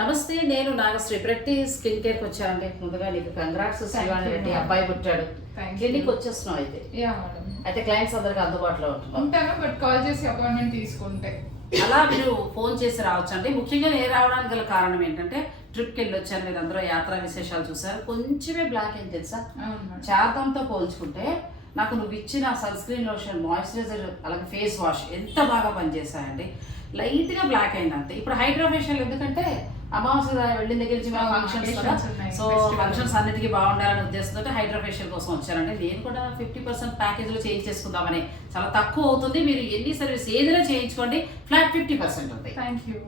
నమస్తే, నేను నాగశ్రీ ప్రతి స్కిన్ కేర్కి వచ్చానండి. ముందుగా నీకు కంగ్రాట్స్. శివాని రెడ్డి అబ్బాయి పుట్టాడు. క్లినిక్ వచ్చేస్తున్నావు అయితే. అయితే క్లయింట్స్ అందరికి అందుబాటులో ఉంటాను, బట్ కాల్ చేసి అపాయింట్మెంట్ తీసుకుంటే అలా మీరు ఫోన్ చేసి రావచ్చు అండి. ముఖ్యంగా నేను రావడానికి గల కారణం ఏంటంటే ట్రిప్కి వెళ్ళి వచ్చాను. మీరు అందరూ యాత్రా విశేషాలు చూసారు. కొంచెమే బ్లాక్ అయింది తెలుసా. శాతంతో పోల్చుకుంటే నాకు నువ్వు ఇచ్చిన సన్ స్క్రీన్ లోషన్, మాయిశ్చరైజర్, అలాగే ఫేస్ వాష్ ఎంత బాగా పనిచేస్తాయండి. లైట్గా బ్లాక్ అయింది అంతే. ఇప్పుడు హైడ్రా ఫేషియల్ ఎందుకంటే అమావాస్య వెళ్ళిన దగ్గర నుంచి మన ఫంక్షన్స్ కదా, సో ఫంక్షన్స్ అన్నిటికీ బాగుండాలనే ఉద్దేశంతో హైడ్రా ఫేషియల్ కోసం వచ్చానండి. నేను కూడా 50% ప్యాకేజ్లో చేంజ్ చేసుకుందామని. చాలా తక్కువ అవుతుంది. మీరు ఎన్ని సర్వీస్ ఏదైనా చేయించుకోండి, ఫ్లాట్ 50% ఉంది. Thank you.